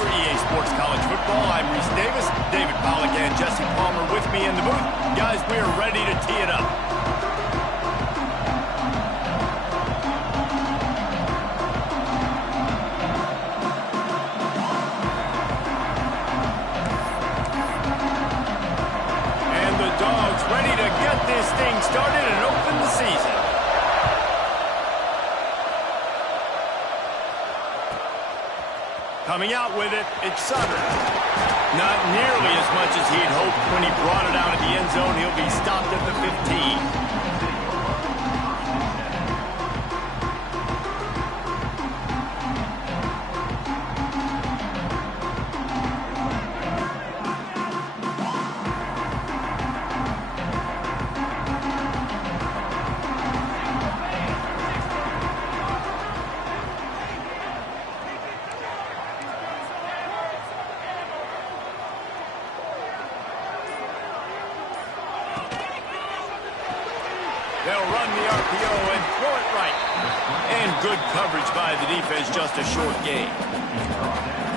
For EA Sports College Football, I'm Reese Davis, David Pollack, and Jesse Palmer with me in the booth. Guys, we are ready to tee it up. And the Dogs ready to get this thing started and open the season. Coming out with it, it's Sutter. Not nearly as much as he'd hoped when he brought it out of the end zone. He'll be stopped at the 15. They'll run the RPO and throw it right. And good coverage by the defense, just a short gain.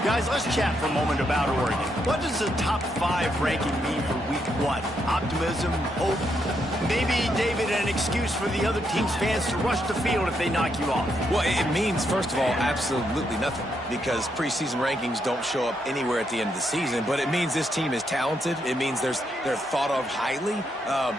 Guys, let's chat for a moment about Oregon. What does the top 5 ranking mean for week 1? Optimism, hope, maybe, David, an excuse for the other team's fans to rush the field if they knock you off? Well, it means, first of all, absolutely nothing, because preseason rankings don't show up anywhere at the end of the season, but it means this team is talented. It means they're thought of highly.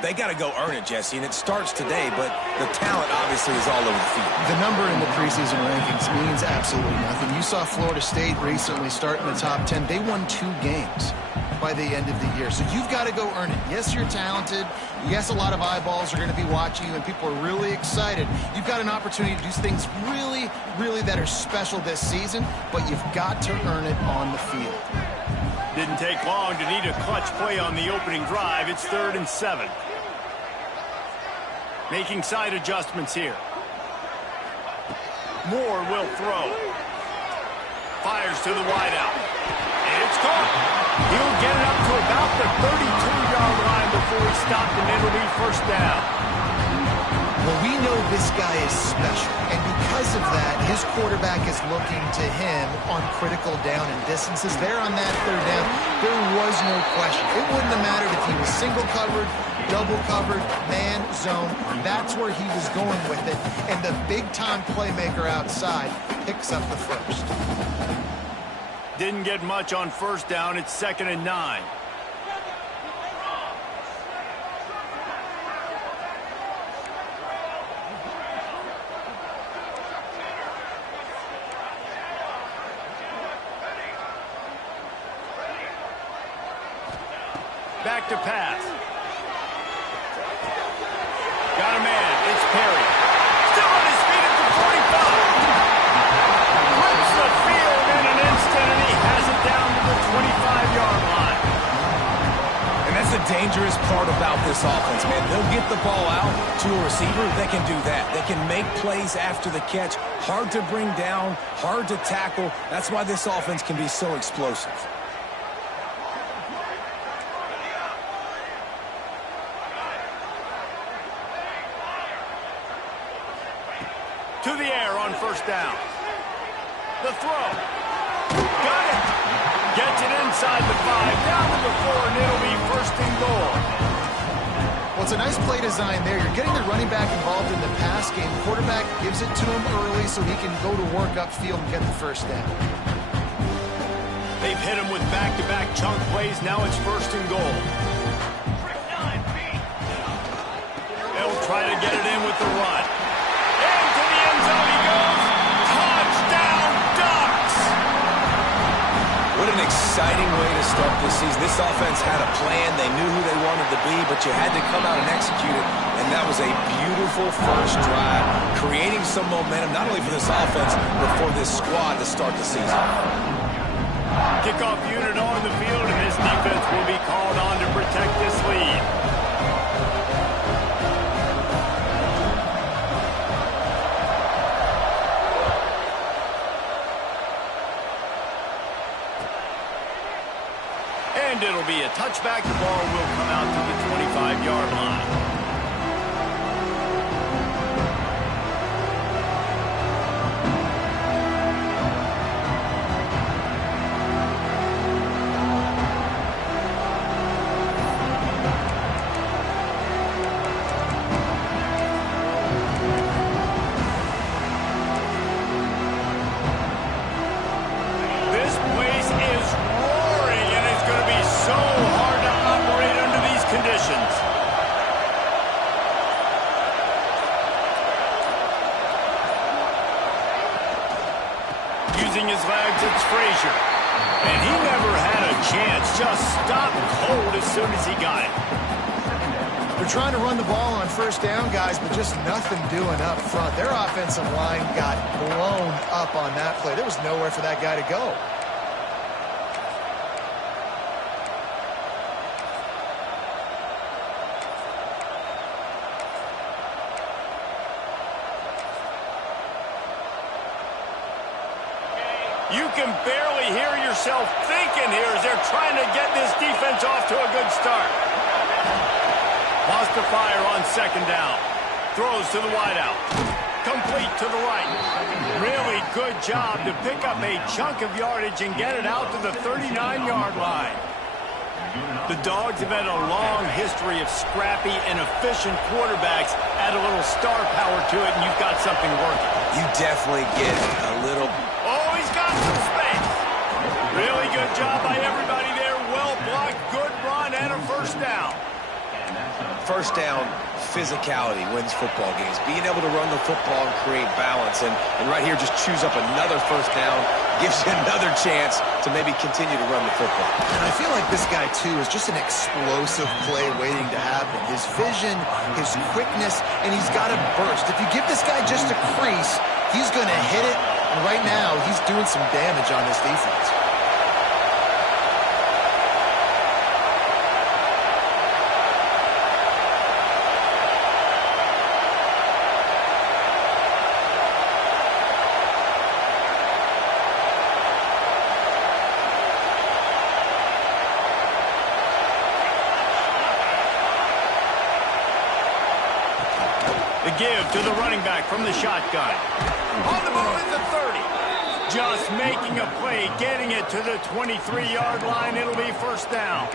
They got to go earn it, Jesse, and it starts today, but the talent obviously is all over the field. The number in the preseason rankings means absolutely nothing. You saw Florida State recently start in the top 10. They won 2 games by the end of the year. So you've got to go earn it. Yes, you're talented. Yes, a lot of eyeballs are going to be watching you, and people are really excited. You've got an opportunity to do things really, really that are special this season, but you've got to earn it on the field. Didn't take long to need a clutch play on the opening drive. It's 3rd and 7. Making side adjustments here. Moore will throw. Fires to the wideout. And it's caught. He'll get it up to about the 32-yard line before he stopped, and it'll be 1st down. Well, we know this guy is special, and because of that, his quarterback is looking to him on critical down and distances. There on that 3rd down, there was no question. It wouldn't have mattered if he was single covered, double covered, man, zone. That's where he was going with it, and the big-time playmaker outside picks up the 1st. Didn't get much on 1st down. It's 2nd and 9. Back to pass. Got a man. It's Perry. Still on his feet at the 45. Rips the field in an instant, and he has it down to the 25-yard line. And that's the dangerous part about this offense, man. They'll get the ball out to a receiver. They can do that. They can make plays after the catch. Hard to bring down, hard to tackle. That's why this offense can be so explosive. To the air on 1st down. The throw. Got it. Gets it inside the 5, down to the 4, and it'll be 1st and goal. Well, it's a nice play design there. You're getting the running back involved in the pass game. Quarterback gives it to him early so he can go to work upfield and get the 1st down. They've hit him with back-to-back chunk plays. Now it's 1st and goal. They'll try to get it in with the run. Into the end zone he goes. Touchdown, Ducks! What an exciting way to start this season. This offense had a plan. They knew who they wanted to be, but you had to come out and execute it. And that was a beautiful 1st drive, creating some momentum, not only for this offense, but for this squad to start the season. Kickoff unit on the field, and this defense will be called on to protect this lead. And it'll be a touchback. The ball will come out to the 25-yard line. Using his legs, it's Frazier. And he never had a chance. Just stopped cold as soon as he got it. They're trying to run the ball on first down, guys, but just nothing doing up front. Their offensive line got blown up on that play. There was nowhere for that guy to go. You can barely hear yourself thinking here as they're trying to get this defense off to a good start. Lost to fire on second down. Throws to the wideout. Complete to the right. Really good job to pick up a chunk of yardage and get it out to the 39-yard line. The Dogs have had a long history of scrappy and efficient quarterbacks. Add a little star power to it, and you've got something working. You definitely get a little... Oh, he's got some space. Really good job by everybody there. Well blocked, good run, and a first down. First down, physicality wins football games. Being able to run the football and create balance. And right here, just choose up another first down. Gives you another chance to maybe continue to run the football. And I feel like this guy, too, is just an explosive play waiting to happen. His vision, his quickness, and he's got a burst. If you give this guy just a crease, he's going to hit it. And right now, he's doing some damage on this defense. The give to the running back from the shotgun. On the ball at the 30. Just making a play, getting it to the 23-yard line. It'll be first down.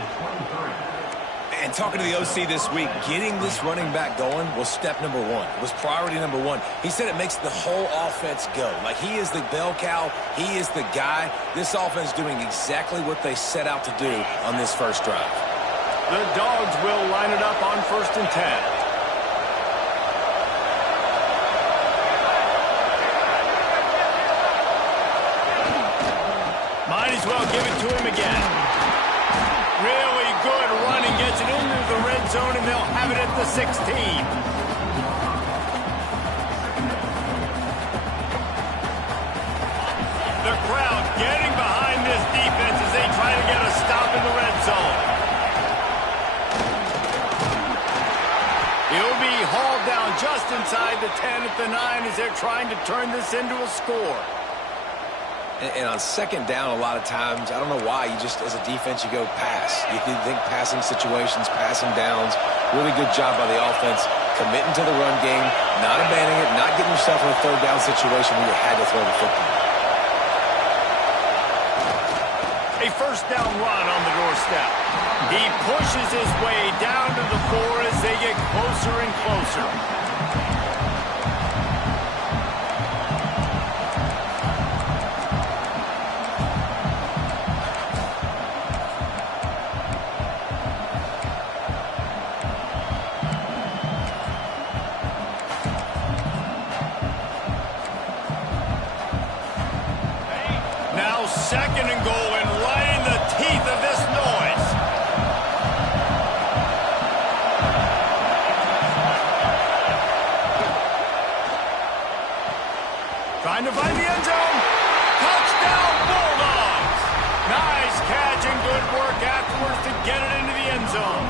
And talking to the OC this week, getting this running back going was step number one. It was priority number one. He said it makes the whole offense go. Like, he is the bell cow. He is the guy. This offense doing exactly what they set out to do on this first drive. The Dogs will line it up on 1st and 10. Might as well give it to him again. Really good running, gets it into the red zone, and they'll have it at the 16. The crowd getting behind this defense as they try to get a stop in the red zone. He'll be hauled down just inside the 10 at the 9 as they're trying to turn this into a score. And on second down, a lot of times, I don't know why, you just, as a defense, you go pass. You think passing situations, passing downs. Really good job by the offense, committing to the run game, not abandoning it, not getting yourself in a third down situation where you had to throw the football. A first down run on the doorstep. He pushes his way down to the 4 as they get closer and closer. Now second and goal, and right in the teeth of this noise. Trying to find the end zone. Touchdown, Bulldogs. Nice catch and good work afterwards to get it into the end zone.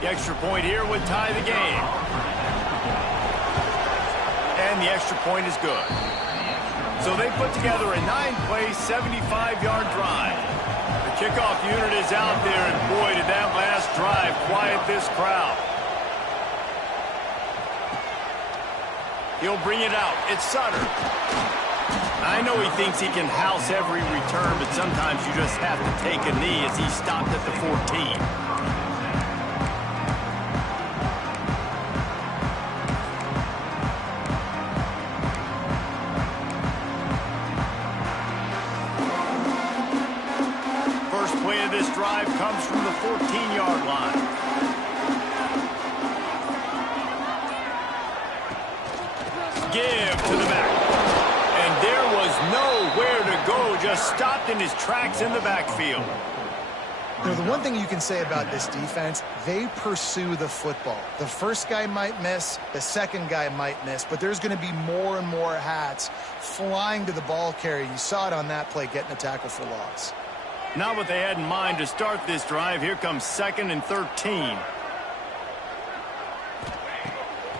The extra point here would tie the game. And the extra point is good. So they put together a 9-play, 75-yard drive. The kickoff unit is out there, and boy, did that last drive quiet this crowd. He'll bring it out. It's Sutter. I know he thinks he can house every return, but sometimes you just have to take a knee as he stopped at the 14. play of this drive comes from the 14-yard line. Give to the back. And there was nowhere to go, just stopped in his tracks in the backfield. You know, the one thing you can say about this defense, they pursue the football. The first guy might miss, the second guy might miss, but there's going to be more and more hats flying to the ball carrier. You saw it on that play, getting a tackle for loss. Not what they had in mind to start this drive. Here comes 2nd and 13.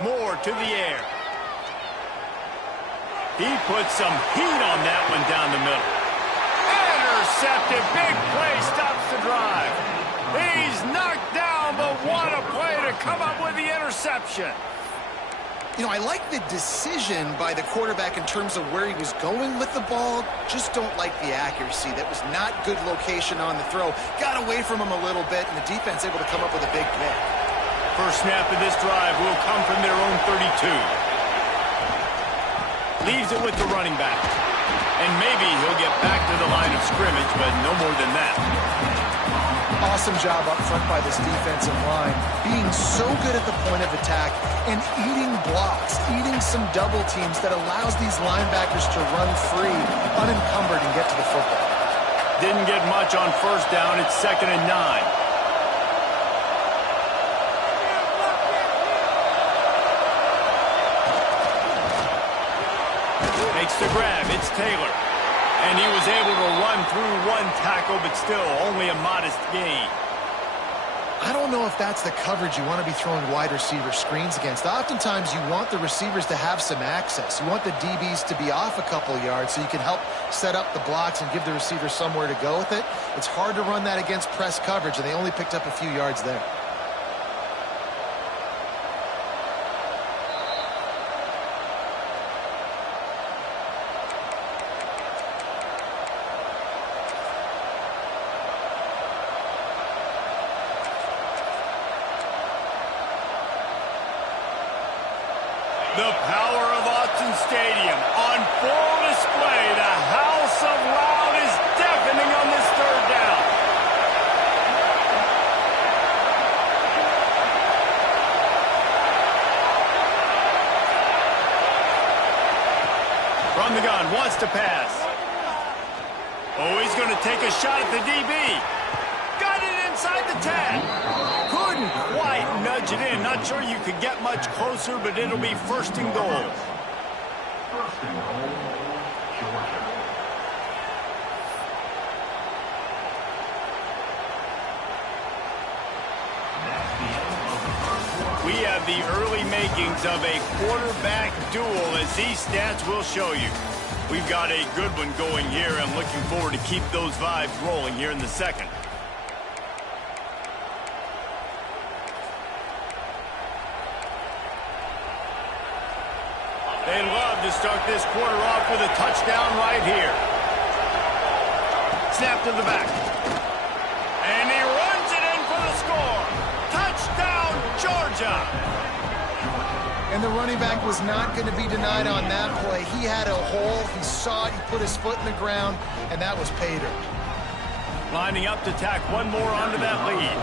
Moore to the air. He put some heat on that one down the middle. Intercepted. Big play stops the drive. He's knocked down, but what a play to come up with the interception. You know, I like the decision by the quarterback in terms of where he was going with the ball. Just don't like the accuracy. That was not good location on the throw. Got away from him a little bit, and the defense able to come up with a big pick. First snap of this drive will come from their own 32. Leaves it with the running back. And maybe he'll get back to the line of scrimmage, but no more than that. Awesome job up front by this defensive line, being so good at the point of attack and eating blocks, eating some double teams that allows these linebackers to run free, unencumbered, and get to the football. Didn't get much on first down. It's 2nd and 9. Makes the grab. It's Taylor. And he was able to run through one tackle, but still only a modest gain. I don't know if that's the coverage you want to be throwing wide receiver screens against. Oftentimes, you want the receivers to have some access. You want the DBs to be off a couple yards so you can help set up the blocks and give the receiver somewhere to go with it. It's hard to run that against press coverage, and they only picked up a few yards there. The power of Autzen Stadium on full display. The house of loud is deafening on this 3rd down. From the gun, wants to pass. Oh, he's going to take a shot at the DB. Got it inside the 10. Couldn't quite nudge it in. Not sure you could get much closer, but it'll be 1st and goal. We have the early makings of a quarterback duel, as these stats will show you. We've got a good one going here. I'm looking forward to keep those vibes rolling here in the 2nd. They'd love to start this quarter off with a touchdown right here. Snap to the back. And he runs it in for the score. Touchdown, Georgia. And the running back was not going to be denied on that play. He had a hole. He saw it. He put his foot in the ground, and that was pay dirt. Lining up to tack one more onto that lead.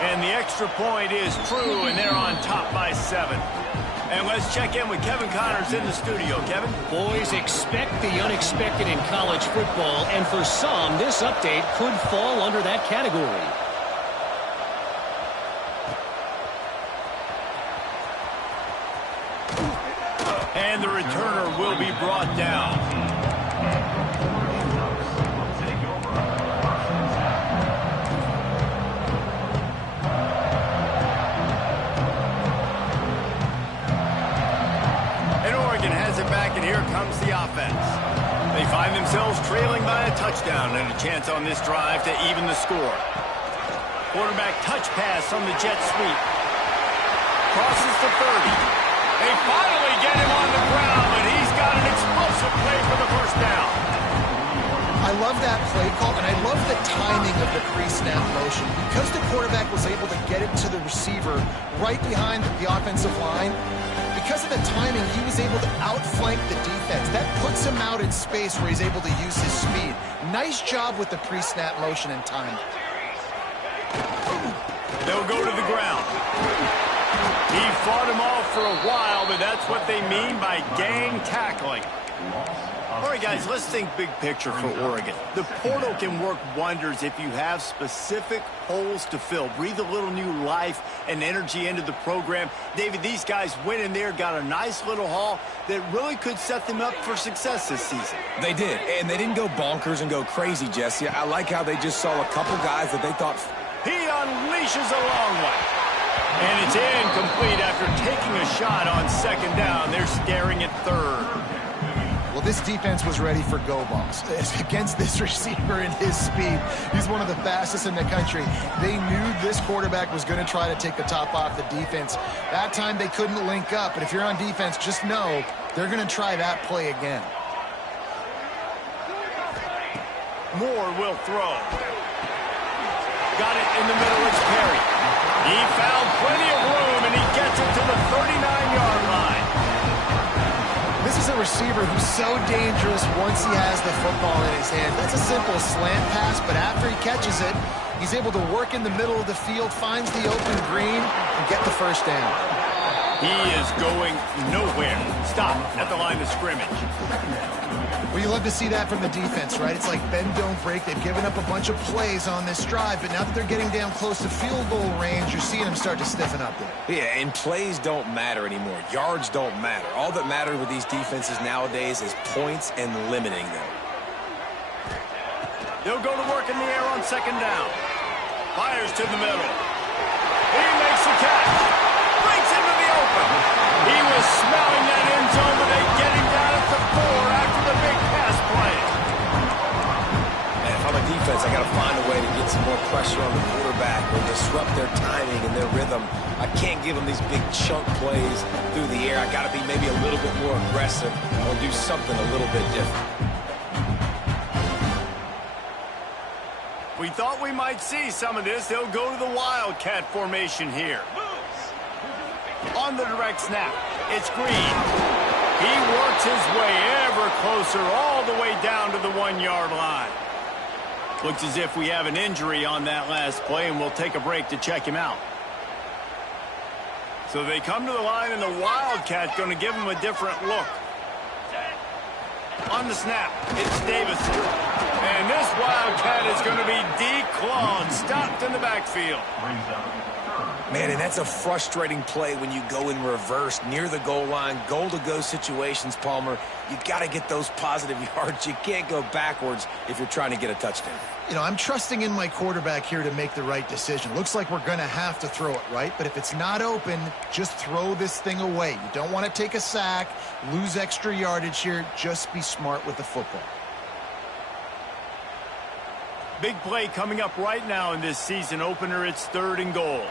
And the extra point is true, and they're on top by 7. And let's check in with Kevin Connors in the studio. Kevin? Boys, expect the unexpected in college football, and for some, this update could fall under that category. And the returner will be brought down. Back, and here comes the offense. They find themselves trailing by a touchdown and a chance on this drive to even the score. Quarterback touch pass on the jet sweep. Crosses the 30. They finally get him on the ground, and he's got an explosive play for the 1st down. I love that play call, and I love the timing of the preseason pre-snap motion. Because the quarterback was able to get it to the receiver right behind the offensive line, because of the timing, he was able to outflank the defense. That puts him out in space where he's able to use his speed. Nice job with the pre-snap motion and time. They'll go to the ground. He fought him off for a while, but that's what they mean by gang tackling. All right, guys, let's think big picture for Oregon. The portal can work wonders if you have specific holes to fill. Breathe a little new life and energy into the program. David, these guys went in there, got a nice little haul that really could set them up for success this season. They did, and they didn't go bonkers and go crazy, Jesse. I like how they just saw a couple guys that they thought... He unleashes a long one. And it's incomplete after taking a shot on second down. They're staring at third. Well, this defense was ready for go balls. Against this receiver and his speed, he's one of the fastest in the country. They knew this quarterback was going to try to take the top off the defense. That time they couldn't link up, but if you're on defense, just know they're going to try that play again. Moore will throw. Got it in the middle, it's Perry. He found plenty of room, and he gets it to the 39-yard line. This is a receiver who's so dangerous once he has the football in his hand. That's a simple slant pass, but after he catches it, he's able to work in the middle of the field, finds the open green, and get the first down. He is going nowhere. Stop at the line of scrimmage. Well, you love to see that from the defense, right? It's like bend, don't break. They've given up a bunch of plays on this drive, but now that they're getting down close to field goal range, you're seeing them start to stiffen up there. Yeah, and plays don't matter anymore. Yards don't matter. All that matters with these defenses nowadays is points and limiting them. They'll go to work in the air on second down. Fires to the middle. He makes the catch. Breaks into the open. He was smelling that end zone, but they get him down at the 4 after the big pass play. And if I'm a defense, I got to find a way to get some more pressure on the quarterback or disrupt their timing and their rhythm. I can't give them these big chunk plays through the air. I got to be maybe a little bit more aggressive or do something a little bit different. We thought we might see some of this. They'll go to the Wildcat formation here. On the direct snap, it's Green. He works his way ever closer all the way down to the 1-yard line. Looks as if we have an injury on that last play, and we'll take a break to check him out. So they come to the line, and the Wildcat going to give him a different look. On the snap, it's Davison. And this Wildcat is going to be declawed, stopped in the backfield. Man, and that's a frustrating play when you go in reverse near the goal line, goal-to-go situations, Palmer. You got to get those positive yards. You can't go backwards if you're trying to get a touchdown. You know, I'm trusting in my quarterback here to make the right decision. Looks like we're going to have to throw it, right? But if it's not open, just throw this thing away. You don't want to take a sack, lose extra yardage here. Just be smart with the football. Big play coming up right now in this season opener. It's 3rd and goal.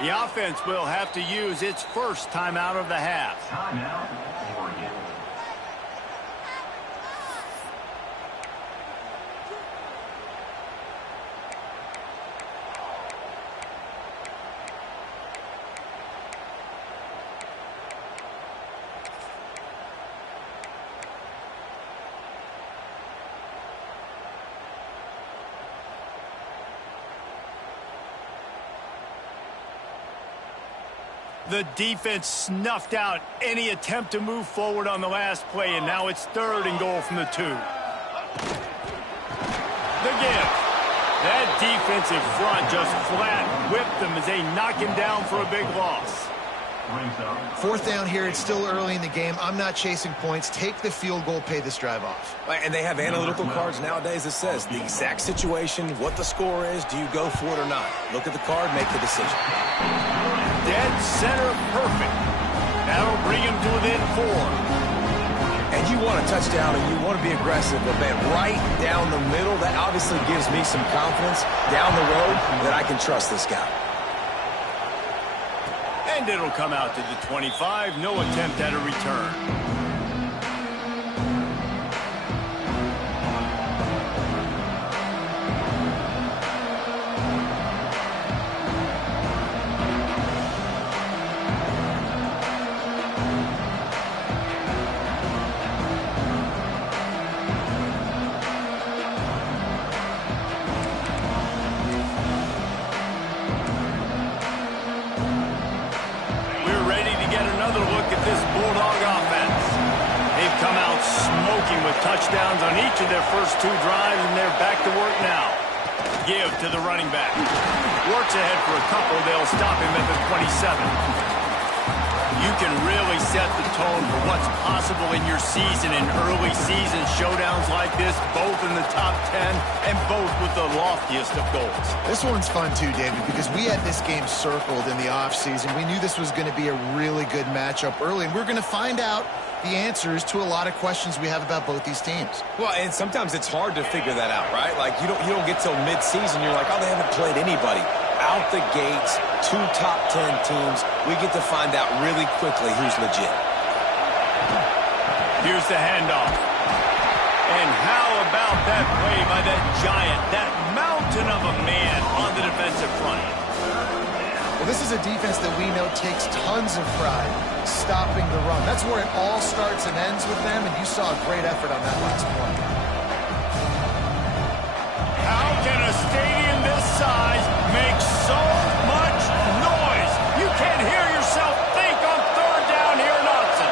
The offense will have to use its first timeout of the half. Timeout, Oregon. The defense snuffed out any attempt to move forward on the last play, and now it's 3rd and goal from the 2. The give. That defensive front just flat whipped them as they knock him down for a big loss. 4th down here. It's still early in the game. I'm not chasing points. Take the field goal, pay this drive off. And they have analytical cards nowadays that says the exact situation, what the score is, do you go for it or not? Look at the card, make the decision. Dead center perfect. That'll bring him to within 4. And you want a touchdown and you want to be aggressive, but man, right down the middle, that obviously gives me some confidence down the road that I can trust this guy. And it'll come out to the 25. No attempt at a return. With touchdowns on each of their first 2 drives, and they're back to work now. Give to the running back. Works ahead for a couple. They'll stop him at the 27. You can really set the tone for what's possible in your season in early season showdowns like this, both in the top 10 and both with the loftiest of goals. This one's fun too, David, because we had this game circled in the offseason. We knew this was going to be a really good matchup early, and we're going to find out the answers to a lot of questions we have about both these teams. Well, and sometimes it's hard to figure that out, right? Like, you don't get till mid-season, you're like, oh, they haven't played anybody. Out the gates, 2 top 10 teams, we get to find out really quickly who's legit. Here's the handoff. And how about that play by that giant, that mountain of a man on the defensive front? Well, this is a defense that we know takes tons of pride stopping the run. That's where it all starts and ends with them, and you saw a great effort on that last play. How can a stadium this size make so much noise? You can't hear yourself think on 3rd down here in Autzen.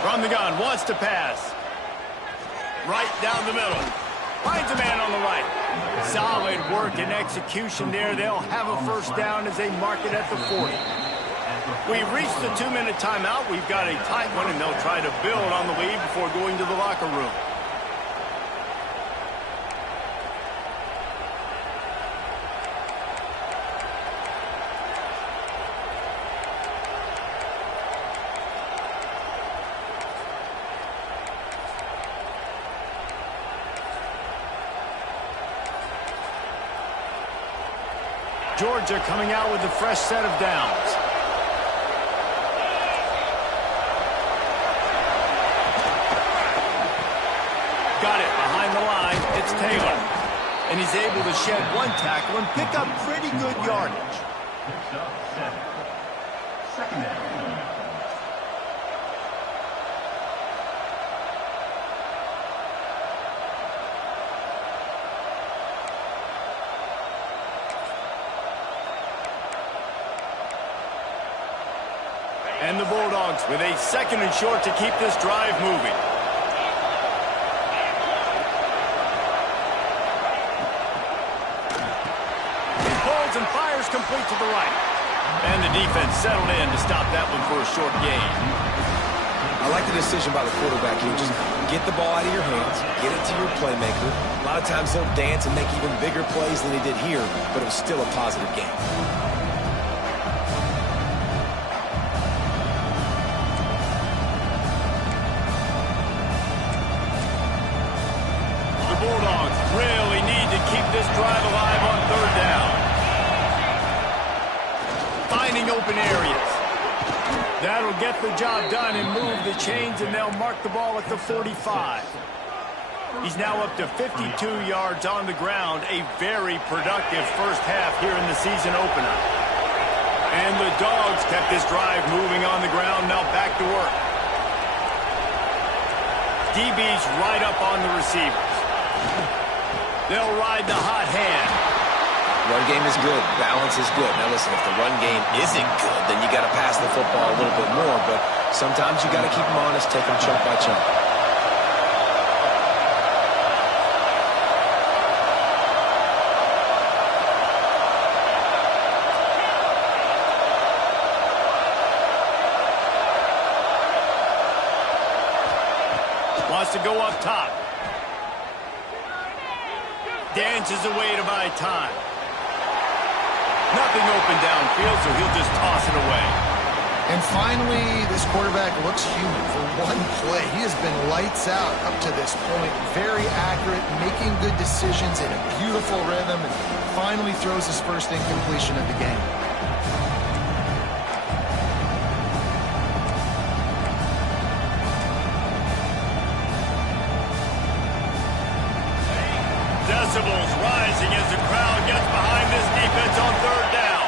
From the gun, wants to pass. Right down the middle. Finds a man on the right. Solid work and execution there. They'll have a first down as they mark it at the 40. We've reached the 2-minute timeout. We've got a tight one, and they'll try to build on the lead before going to the locker room. Georgia coming out with a fresh set of downs. Got it behind the line. It's Taylor. And he's able to shed 1 tackle and pick up pretty good yardage. Second down. And the Bulldogs with a 2nd and short to keep this drive moving. He pulls and fires complete to the right. And the defense settled in to stop that one for a short gain. I like the decision by the quarterback here. Just get the ball out of your hands, get it to your playmaker. A lot of times he'll dance and make even bigger plays than he did here, but it was still a positive game. Really need to keep this drive alive on 3rd down. Finding open areas. That'll get the job done and move the chains, and they'll mark the ball at the 45. He's now up to 52 yards on the ground. A very productive first half here in the season opener. And the Dogs kept this drive moving on the ground. Now back to work. DB's right up on the receivers. They'll ride the hot hand. Run game is good. Balance is good. Now listen, if the run game isn't good, then you got to pass the football a little bit more. But sometimes you got to keep them honest, take them chunk by chunk. Wants to go up top. Dances away to buy time. Nothing open downfield, so he'll just toss it away. And finally, this quarterback looks human for one play. He has been lights out up to this point. Very accurate, making good decisions in a beautiful rhythm, and finally throws his first incompletion of the game. Decibels rising as the crowd gets behind this defense on third down.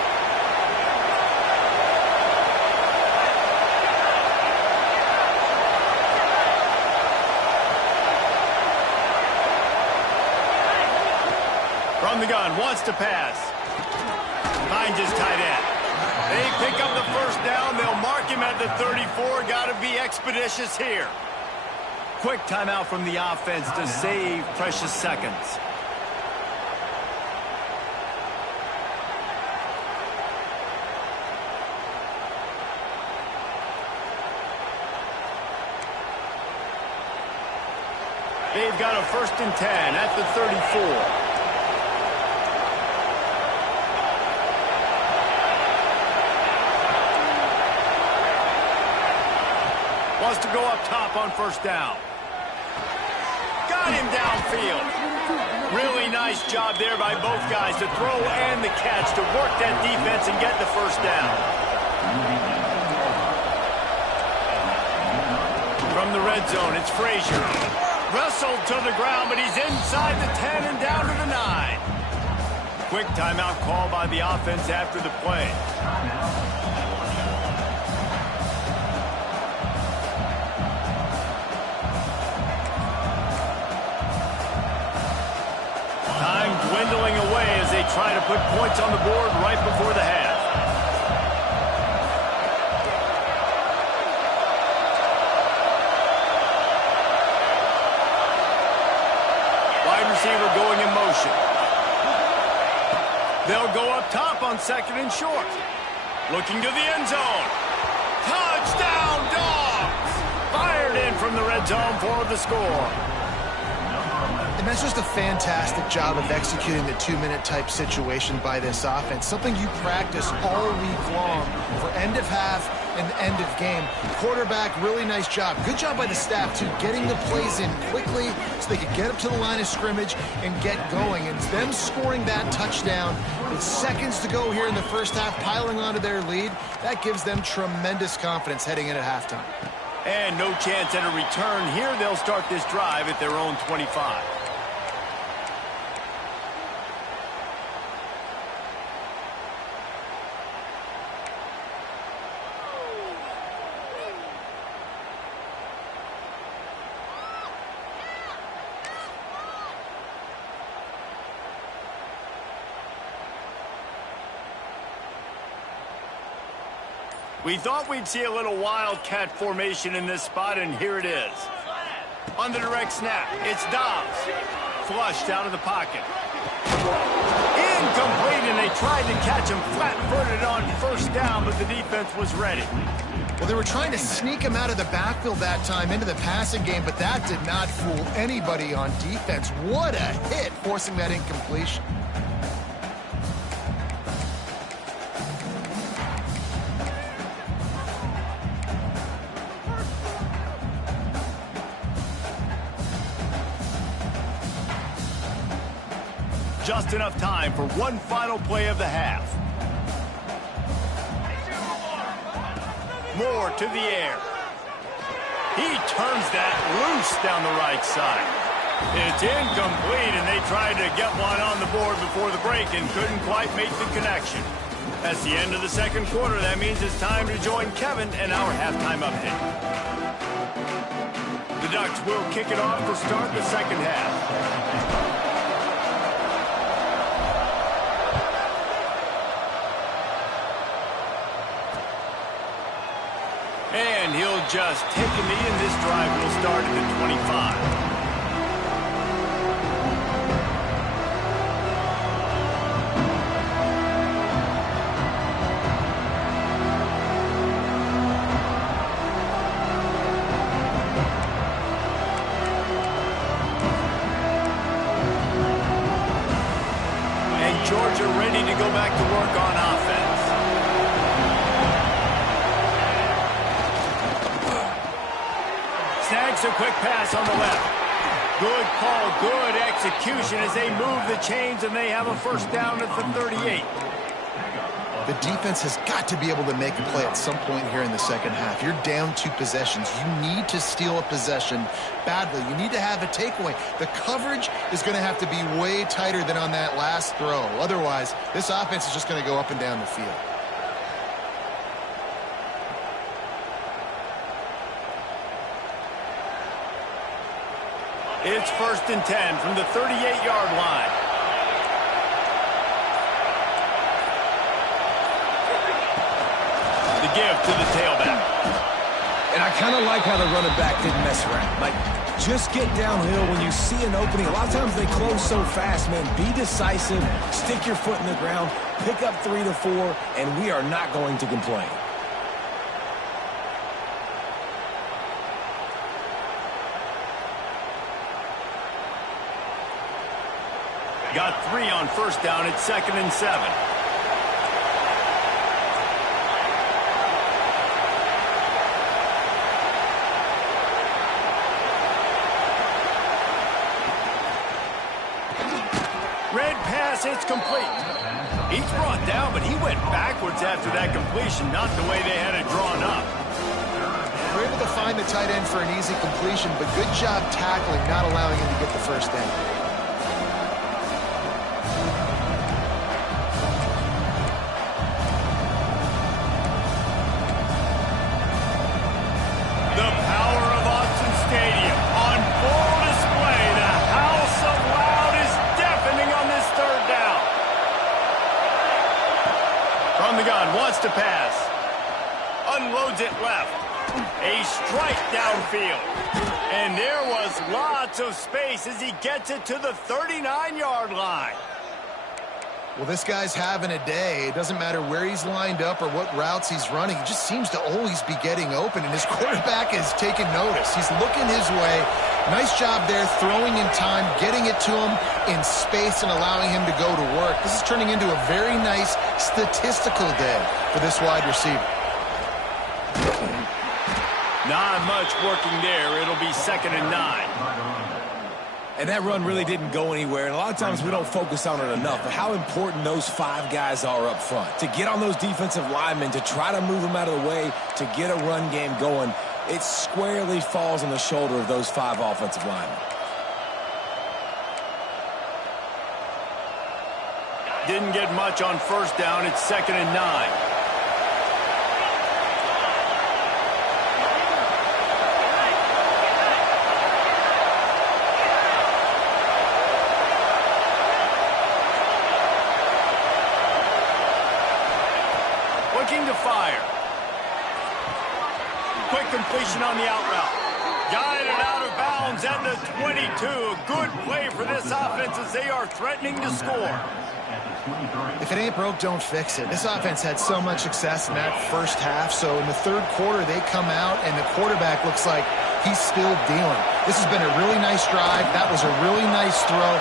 From the gun, wants to pass. Finds his tight end. They pick up the first down. They'll mark him at the 34. Got to be expeditious here. Quick timeout from the offense to save precious seconds. They've got a 1st and 10 at the 34. Wants to go up top on first down. Got him downfield. Really nice job there by both guys to throw and the catch to work that defense and get the first down. From the red zone, it's Frazier. Wrestled to the ground, but he's inside the 10 and down to the 9. Quick timeout call by the offense after the play. Time dwindling away as they try to put points on the board right before the half. Wide receiver going in motion. They'll go up top on 2nd and short. Looking to the end zone. Touchdown, Dogs! Fired in from the red zone for the score. And that's just a fantastic job of executing the 2-minute type situation by this offense. Something you practice all week long for end of half and end of game. Quarterback, really nice job. Good job by the staff, too, getting the plays in quickly so they could get up to the line of scrimmage and get going. And them scoring that touchdown with seconds to go here in the first half, piling onto their lead, that gives them tremendous confidence heading in at halftime. And no chance at a return here. They'll start this drive at their own 25. We thought we'd see a little wildcat formation in this spot, and here it is. On the direct snap, it's Dobbs. Flushed out of the pocket. Incomplete, and they tried to catch him flat-footed on first down, but the defense was ready. Well, they were trying to sneak him out of the backfield that time into the passing game, but that did not fool anybody on defense. What a hit, forcing that incompletion. Just enough time for one final play of the half. Moore to the air. He turns that loose down the right side. It's incomplete, and they tried to get one on the board before the break and couldn't quite make the connection. That's the end of the second quarter. That means it's time to join Kevin and our halftime update. The Ducks will kick it off to start the second half. And he'll just take a knee, and this drive will start at the 25. And Georgia are ready to go back to work on offense. Snags a quick pass on the left. Good call, good execution as they move the chains, and they have a first down at the 38. The defense has got to be able to make a play at some point here in the second half. You're down 2 possessions. You need to steal a possession badly. You need to have a takeaway. The coverage is going to have to be way tighter than on that last throw. Otherwise, this offense is just going to go up and down the field. It's 1st and 10 from the 38-yard line. The give to the tailback. And I kind of like how the running back didn't mess around. Like, just get downhill when you see an opening. A lot of times they close so fast, man. Be decisive, stick your foot in the ground, pick up 3 to 4, and we are not going to complain. Got 3 on first down at 2nd and 7. Red pass, it's complete. He's brought down, but he went backwards after that completion, not the way they had it drawn up. We're able to find the tight end for an easy completion, but good job tackling, not allowing him to get the first down. Wants to pass. Unloads it left. A strike downfield. And there was lots of space as he gets it to the 39-yard line. Well, this guy's having a day. It doesn't matter where he's lined up or what routes he's running. He just seems to always be getting open, and his quarterback is taking notice. He's looking his way. Nice job there, throwing in time, getting it to him in space and allowing him to go to work. This is turning into a very nice statistical day for this wide receiver. Not much working there. It'll be 2nd and 9. And that run really didn't go anywhere. And a lot of times we don't focus on it enough. But how important those 5 guys are up front. To get on those defensive linemen, to try to move them out of the way, to get a run game going, it squarely falls on the shoulder of those 5 offensive linemen. Didn't get much on first down. It's 2nd and 9. Looking to fire. Quick completion on the out route. Guided out of bounds at the 22. A good play for this offense as they are threatening to score. If it ain't broke, don't fix it. This offense had so much success in that first half, so in the third quarter they come out and the quarterback looks like he's still dealing. This has been a really nice drive. That was a really nice throw.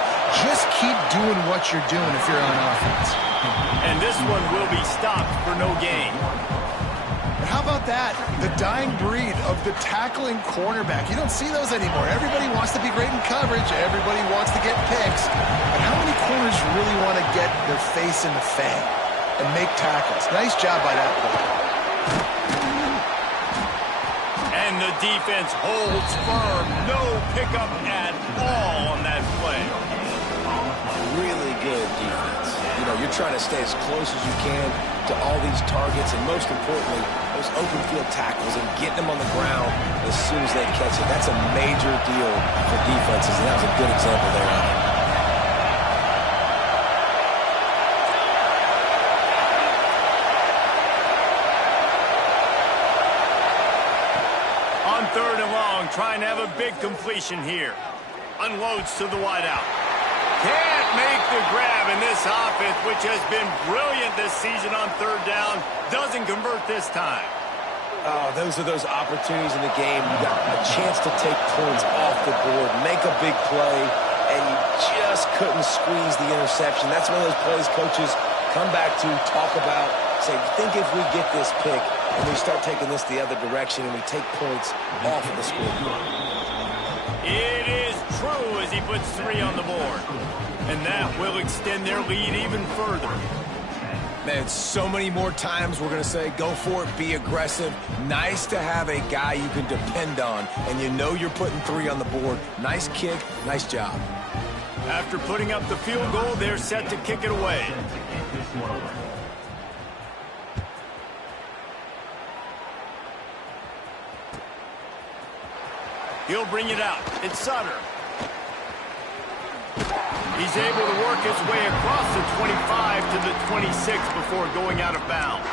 Just keep doing what you're doing if you're on offense. And this one will be stopped for no gain. How about that? The dying breed of the tackling cornerback. You don't see those anymore. Everybody wants to be great in coverage. Everybody wants to get picks. But how many corners really want to get their face in the fan and make tackles? Nice job by that player. And the defense holds firm. No pickup at all on that play. Really good defense. You know, you're trying to stay as close as you can to all these targets, and most importantly, those open field tackles and getting them on the ground as soon as they catch it. That's a major deal for defenses, and that was a good example there of it. On 3rd and long, trying to have a big completion here. Unloads to the wideout. Can't make the grab, in this offense, which has been brilliant this season on 3rd down, doesn't convert this time. Oh, those are those opportunities in the game. You got a chance to take points off the board, make a big play, and you just couldn't squeeze the interception. That's one of those plays coaches come back to, talk about, say, think if we get this pick and we start taking this the other direction and we take points off of the scoreboard. It is true as he puts 3 on the board. And that will extend their lead even further. Man, so many more times we're going to say, go for it, be aggressive. Nice to have a guy you can depend on, and you know you're putting 3 on the board. Nice kick, nice job. After putting up the field goal, they're set to kick it away. He'll bring it out. It's Sutter. He's able to work his way across the 25 to the 26 before going out of bounds.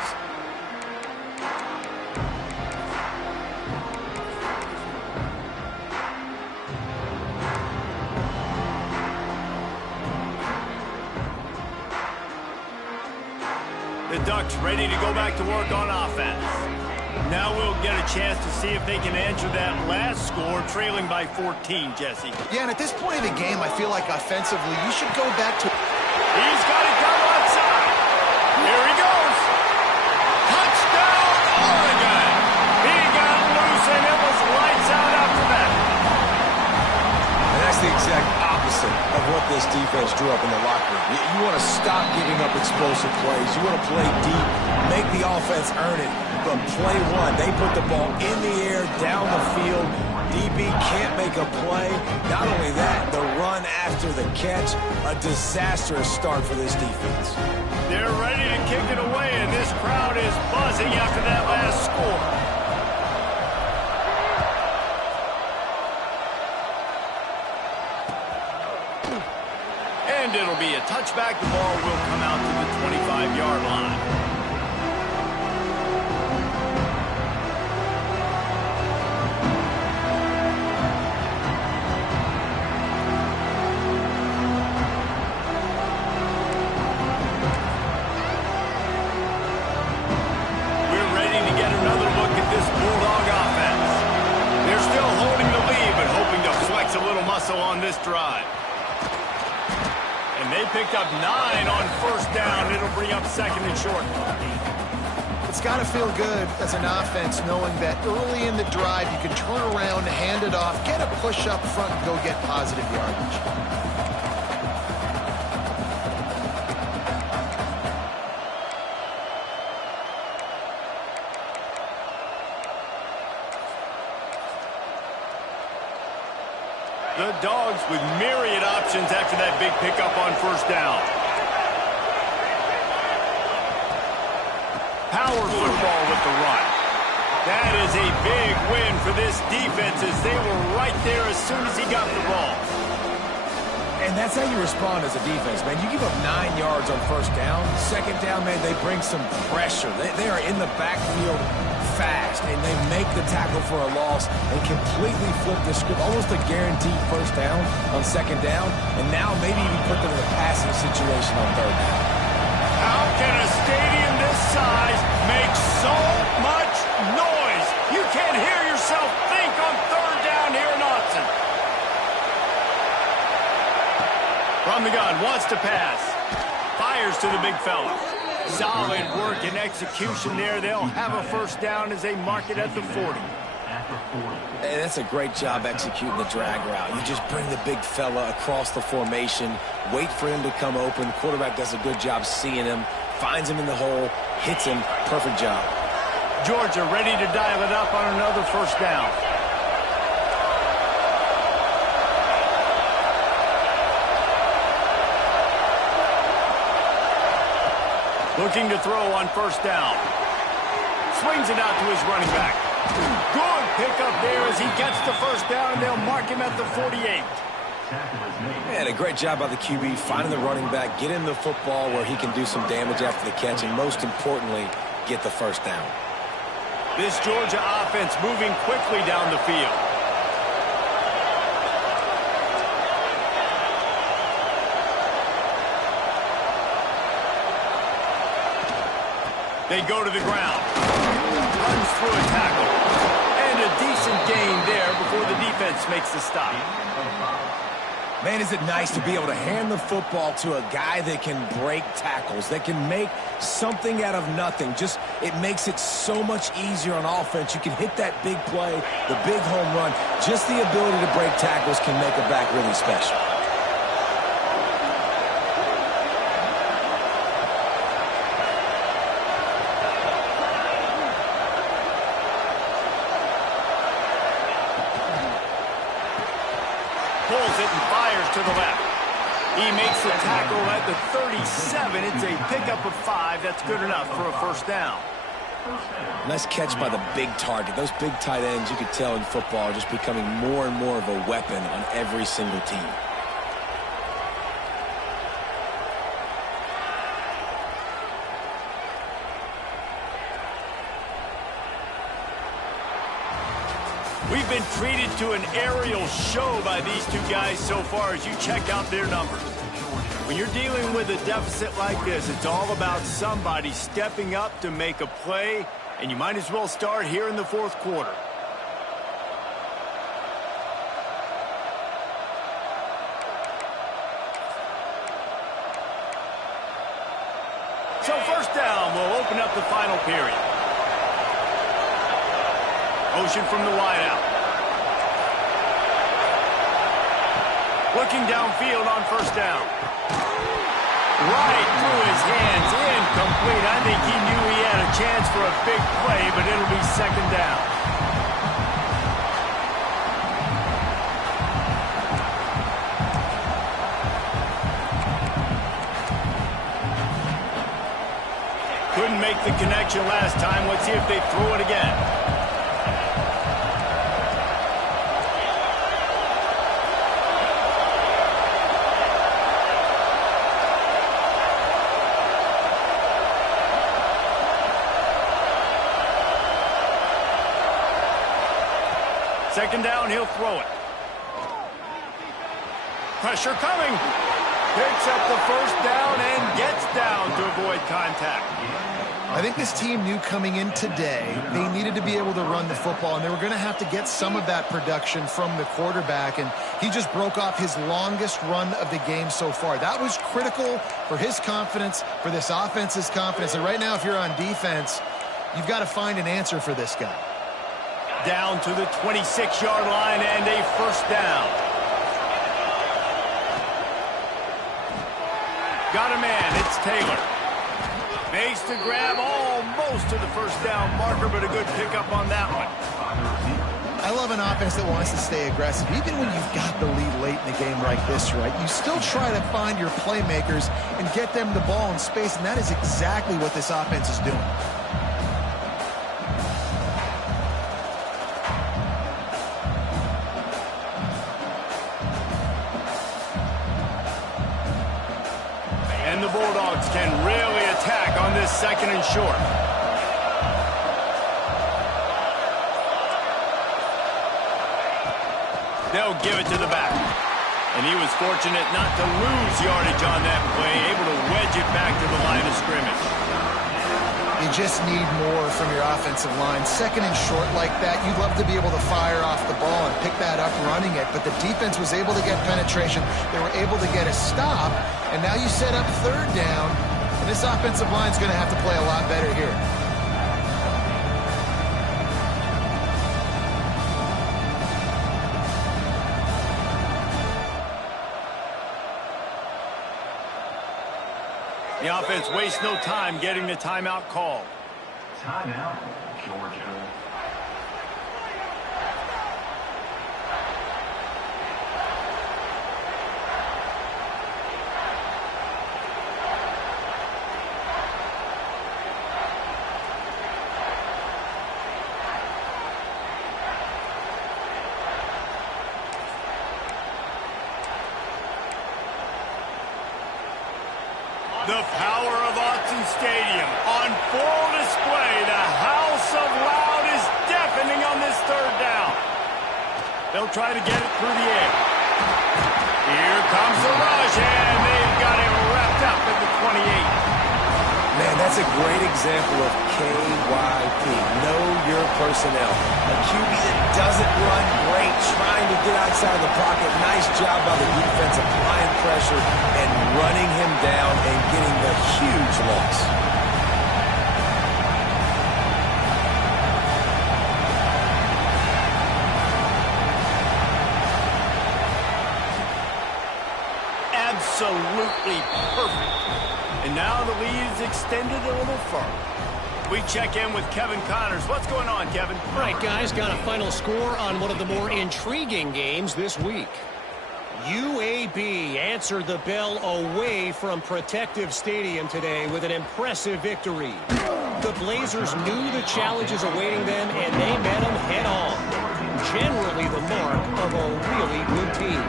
The Ducks ready to go back to work on offense. Now we'll get a chance to see if they can answer that last score, trailing by 14, Jesse. Yeah, and at this point of the game, I feel like offensively, you should go back to... He's got it down outside. Here he goes. Touchdown, Oregon. He got loose, and it was lights out after that. And that's the exact opposite of what this defense drew up in the locker room. You want to stop giving up explosive plays. You want to play deep, make the offense earn it. But play one, they put the ball in the air, down the field. DB can't make a play. Not only that, the run after the catch, a disastrous start for this defense. They're ready to kick it away, and this crowd is buzzing after that last score. And it'll be a touchback. The ball will come out to the 25-yard line. On this drive. And they picked up 9 on first down. It'll bring up second and short. It's got to feel good as an offense knowing that early in the drive you can turn around, hand it off, get a push up front, and go get positive yardage. The Dogs with myriad options after that big pickup on first down. Power football with the run. That is a big win for this defense as they were right there as soon as he got the ball. And that's how you respond as a defense, man. You give up 9 yards on first down. Second down, man, they bring some pressure. They are in the backfield fast, and they make the tackle for a loss and completely flip the script, almost a guaranteed first down on second down, and now maybe even put them in a passing situation on third down. How can a stadium this size make so much noise? You can't hear yourself think on third down here in Autzen. From the gun, wants to pass. Fires to the big fella. Solid work and execution there. They'll have a first down as they mark it at the 40. Hey, that's a great job executing the drag route. You just bring the big fella across the formation, wait for him to come open. Quarterback does a good job seeing him, finds him in the hole, hits him. Perfect job. Georgia ready to dial it up on another first down. Looking to throw on first down. Swings it out to his running back. Good pickup there as he gets the first down, and they'll mark him at the 48. Man, a great job by the QB, finding the running back, get him the football where he can do some damage after the catch, and most importantly, get the first down. This Georgia offense moving quickly down the field. They go to the ground. Runs through a tackle. And a decent gain there before the defense makes the stop. Man, is it nice to be able to hand the football to a guy that can break tackles, that can make something out of nothing. Just, it makes it so much easier on offense. You can hit that big play, the big home run. Just the ability to break tackles can make a back really special. Pulls it and fires to the left. He makes the tackle at the 37. It's a pickup of 5. That's good enough for a first down. Nice catch by the big target. Those big tight ends, you could tell in football, are just becoming more and more of a weapon on every single team. We've been treated to an aerial show by these two guys so far as you check out their numbers. When you're dealing with a deficit like this, it's all about somebody stepping up to make a play, and you might as well start here in the fourth quarter. So first down will open up the final period. Motion from the wideout. Looking downfield on first down. Right through his hands, incomplete. I think he knew he had a chance for a big play, but it'll be second down. Couldn't make the connection last time. Let's see if they throw it again. Second down, he'll throw it. Pressure coming. Picks up the first down and gets down to avoid contact. I think this team knew coming in today they needed to be able to run the football, and they were going to have to get some of that production from the quarterback, and he just broke off his longest run of the game so far. That was critical for his confidence, for this offense's confidence, and right now if you're on defense, you've got to find an answer for this guy. Down to the 26-yard line and a first down. Got a man, it's Taylor. Makes the grab almost to the first down marker, but a good pickup on that one. I love an offense that wants to stay aggressive. Even when you've got the lead late in the game like this, right, you still try to find your playmakers and get them the ball in space, and that is exactly what this offense is doing. And the Bulldogs can really attack on this second and short. They'll give it to the back. And he was fortunate not to lose yardage on that play, able to wedge it back to the line of scrimmage. You just need more from your offensive line. Second and short like that, you'd love to be able to fire off the ball and pick that up running it, but the defense was able to get penetration. They were able to get a stop, and now you set up third down, and this offensive line is going to have to play a lot better here. The offense wastes no time getting the timeout called. Timeout, Georgia. The power of Autzen Stadium on full display. The house of loud is deafening on this third down. They'll try to get it through the air. Here comes the rush, and they've got it wrapped up at the 28. Man, that's a great example of KYP. Know your personnel. A QB that doesn't run great, trying to get outside of the pocket. Nice job by the defense pressure and running him down and getting the huge loss. Absolutely perfect. And now the lead is extended a little further. We check in with Kevin Connors. What's going on, Kevin? All right, guys, got a final score on one of the more intriguing games this week. UAB answered the bell away from Protective Stadium today with an impressive victory. The Blazers knew the challenges awaiting them, and they met them head-on. Generally the mark of a really good team.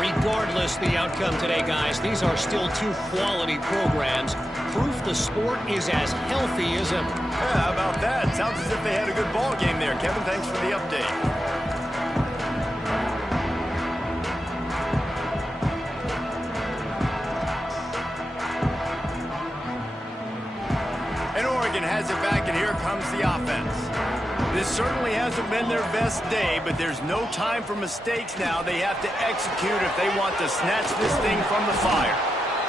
Regardless the outcome today, guys, these are still two quality programs. Proof the sport is as healthy as ever. Yeah, how about that? Sounds as if they had a good ball game there. Kevin, thanks for the update. And Oregon has it back, and here comes the offense. This certainly hasn't been their best day, but there's no time for mistakes now. They have to execute if they want to snatch this thing from the fire.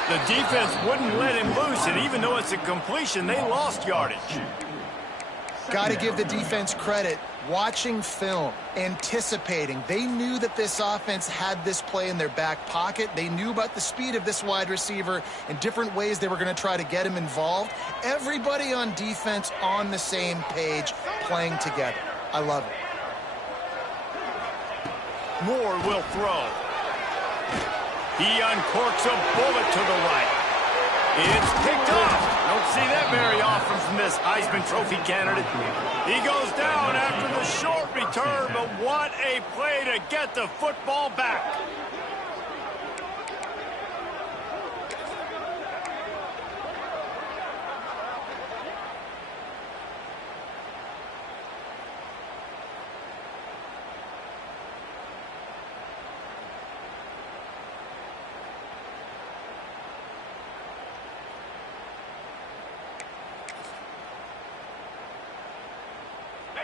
The defense wouldn't let him loose, and even though it's a completion, they lost yardage. Got to give the defense credit. Watching film, anticipating. They knew that this offense had this play in their back pocket. They knew about the speed of this wide receiver and different ways they were going to try to get him involved. Everybody on defense on the same page, playing together. I love it. Moore will throw. He uncorks a bullet to the right. It's picked off. Don't see that very often from this Heisman Trophy candidate. He goes down after the short return, but what a play to get the football back.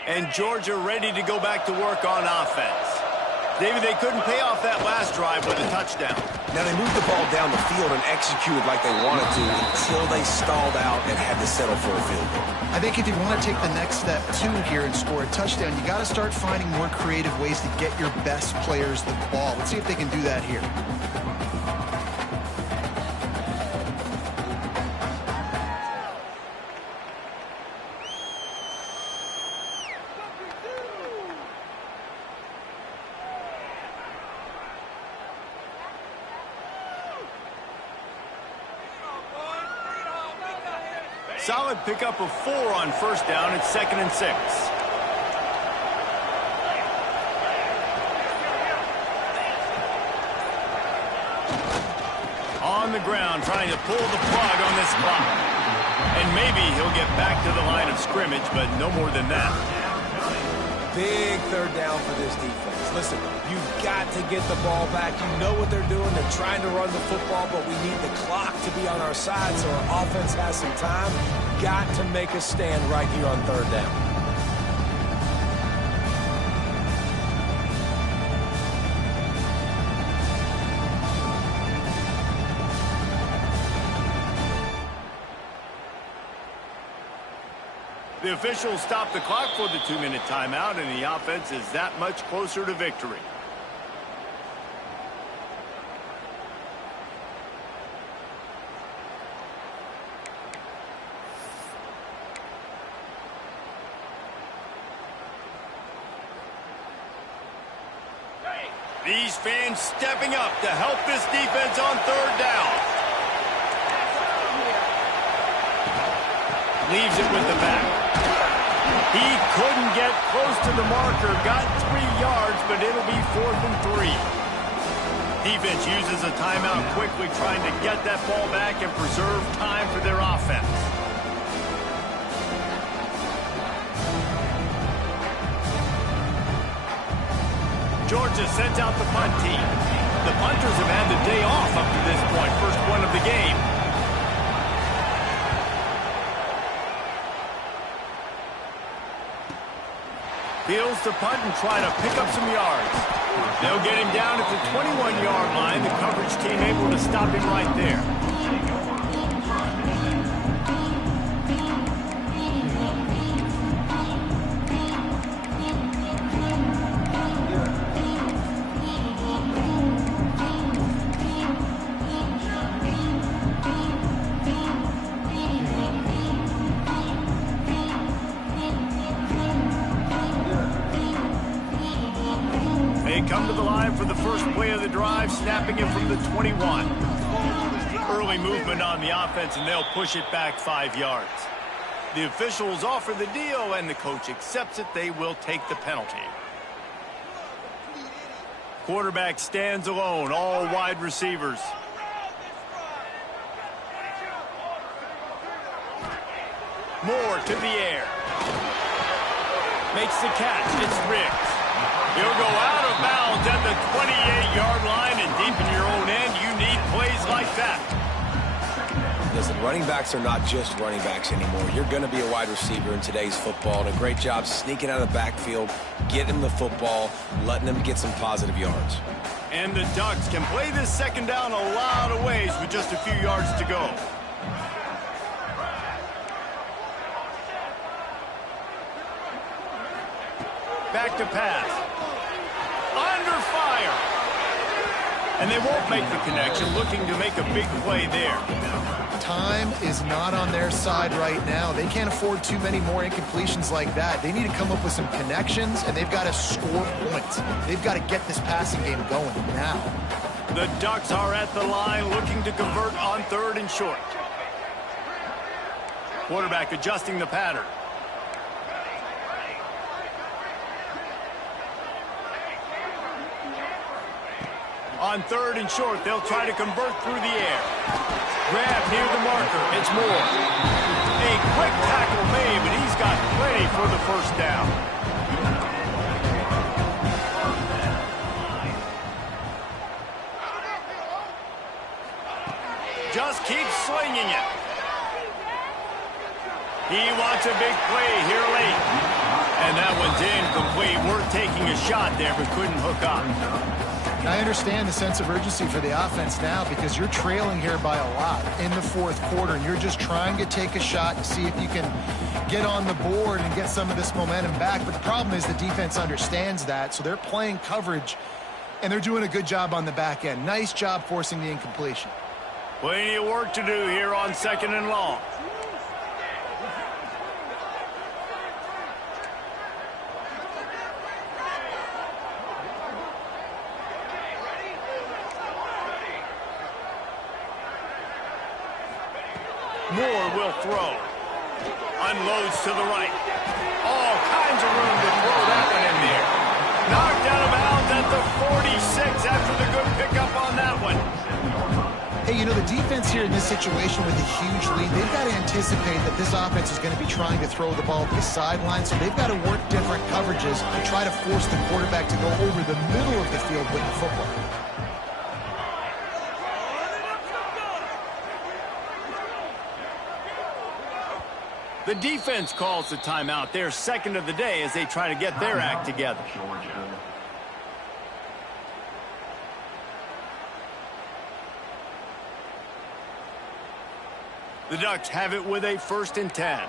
And Georgia ready to go back to work on offense. David, they couldn't pay off that last drive with a touchdown. Now, they moved the ball down the field and executed like they wanted to until they stalled out and had to settle for a field goal. I think if you want to take the next step, too, here and score a touchdown, you got to start finding more creative ways to get your best players the ball. Let's see if they can do that here. Solid pickup of 4 on first down. It's 2nd and 6. On the ground, trying to pull the plug on this clock. And maybe he'll get back to the line of scrimmage, but no more than that. Big third down for this defense. Listen, you've got to get the ball back. You know what they're doing. They're trying to run the football, but we need the clock to be on our side so our offense has some time. Got to make a stand right here on third down. The officials stop the clock for the 2-minute timeout, and the offense is that much closer to victory. These fans stepping up to help this defense on third down. Leaves it with the back. He couldn't get close to the marker. Got 3 yards, but it'll be 4th and 3. Defense uses a timeout quickly, trying to get that ball back and preserve time for their offense. Georgia sends out the punt team. The punters have had the day off up to this point. First one of the game. Fields to punt and try to pick up some yards. They'll get him down at the 21-yard line. The coverage team able to stop him right there. Come to the line for the first play of the drive, snapping it from the 21. Early movement on the offense, and they'll push it back 5 yards. The officials offer the deal, and the coach accepts it. They will take the penalty. Quarterback stands alone, all wide receivers. Moore to the air. Makes the catch. It's Riggs. He'll go out of bounds at the 28-yard line, and deep in your own end, you need plays like that. Listen, running backs are not just running backs anymore. You're going to be a wide receiver in today's football, and a great job sneaking out of the backfield, getting him the football, letting them get some positive yards. And the Ducks can play this second down a lot of ways with just a few yards to go. Back to pass. Under fire. And they won't make the connection, looking to make a big play there. Time is not on their side right now. They can't afford too many more incompletions like that. They need to come up with some connections, and they've got to score points. They've got to get this passing game going now. The Ducks are at the line looking to convert on 3rd and short. Quarterback adjusting the pattern. On 3rd and short, they'll try to convert through the air. Grab near the marker. It's Moore. A quick tackle made, but he's got plenty for the first down. Just keep slinging it. He wants a big play here late. And that one's incomplete. We're taking a shot there, but couldn't hook up. I understand the sense of urgency for the offense now because you're trailing here by a lot in the 4th quarter, and you're just trying to take a shot to see if you can get on the board and get some of this momentum back. But the problem is the defense understands that, so they're playing coverage, and they're doing a good job on the back end. Nice job forcing the incompletion. Plenty of work to do here on 2nd and long. Moore will throw. Unloads to the right. All kinds of room to throw that one in there. Knocked out of bounds at the 46 after the good pickup on that one. Hey, you know, the defense here in this situation with a huge lead, they've got to anticipate that this offense is going to be trying to throw the ball to the sideline, so they've got to work different coverages to try to force the quarterback to go over the middle of the field with the football. The defense calls the timeout. Their 2nd of the day as they try to get their act together. The Ducks have it with a 1st and 10.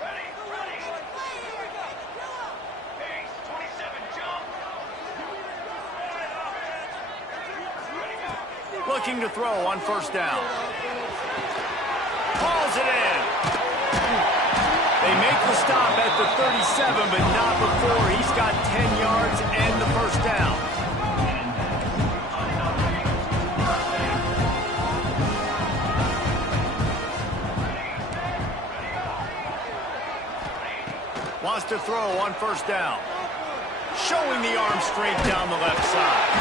Looking to throw on 1st down. Calls it in. They make the stop at the 37, but not before he's got 10 yards and the 1st down. Wants to throw on 1st down. Showing the arm straight down the left side.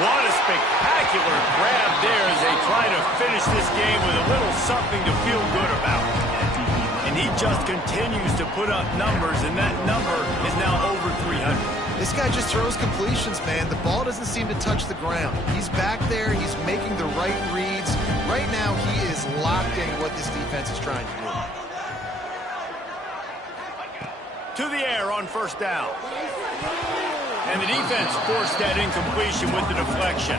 What a spectacular grab there as they try to finish this game with a little something to feel good about. And he just continues to put up numbers, and that number is now over 300. This guy just throws completions, man. The ball doesn't seem to touch the ground. He's back there. He's making the right reads. Right now, he is locked in what this defense is trying to do. To the air on first down. And the defense forced that incompletion with the deflection.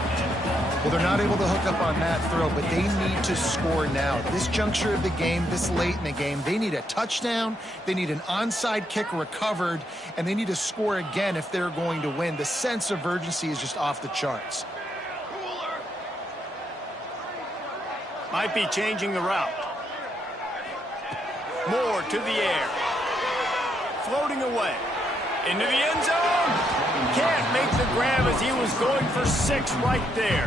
Well, they're not able to hook up on that throw, but they need to score now. This juncture of the game, this late in the game, they need a touchdown, they need an onside kick recovered, and they need to score again if they're going to win. The sense of urgency is just off the charts. Might be changing the route. Moore to the air. Floating away. Into the end zone. Can't make the grab as he was going for 6 right there.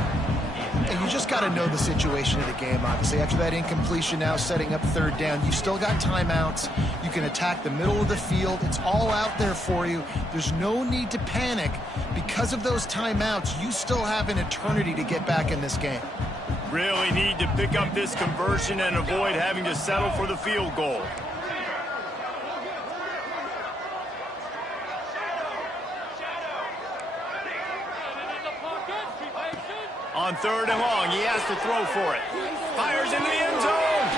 And you just got to know the situation of the game, obviously. After that incompletion, now setting up third down, you've still got timeouts. You can attack the middle of the field. It's all out there for you. There's no need to panic. Because of those timeouts, you still have an eternity to get back in this game. Really need to pick up this conversion and avoid having to settle for the field goal. On third and long, he has to throw for it. Fires into the end zone.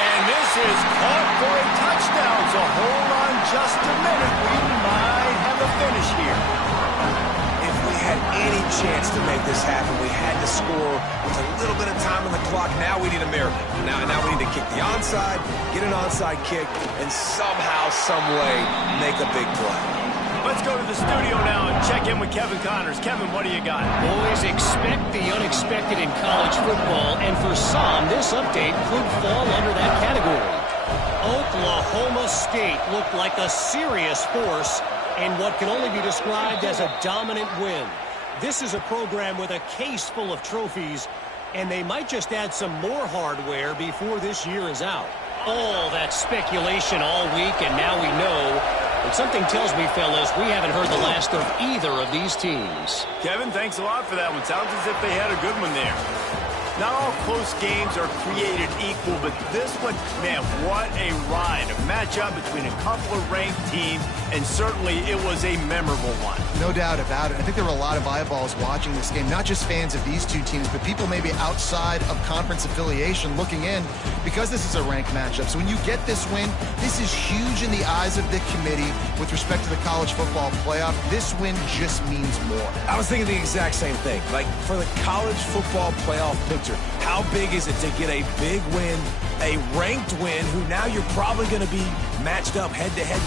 And this is caught for a touchdown. So hold on just a minute. We might have a finish here. If we had any chance to make this happen, we had to score with a little bit of time on the clock. Now we need a miracle. Now we need to kick the onside, get an onside kick, and somehow, some way, make a big play. Let's go to the studio now and check in with Kevin Connors. Kevin, what do you got? Boys, expect the unexpected in college football, and for some, this update could fall under that category. Oklahoma State looked like a serious force in what can only be described as a dominant win. This is a program with a case full of trophies, and they might just add some more hardware before this year is out. All that speculation all week, and now we know. But something tells me, fellas, we haven't heard the last of either of these teams. Kevin, thanks a lot for that one. Sounds as if they had a good one there. Not all close games are created equal, but this one, man, what a ride. A matchup between a couple of ranked teams, and certainly it was a memorable one. No doubt about it. I think there were a lot of eyeballs watching this game, not just fans of these two teams, but people maybe outside of conference affiliation looking in because this is a ranked matchup. So when you get this win, this is huge in the eyes of the committee with respect to the college football playoff. This win just means more. I was thinking the exact same thing. Like, for the college football playoff picture, how big is it to get a big win, a ranked win, who now you're probably going to be matched up head-to-head with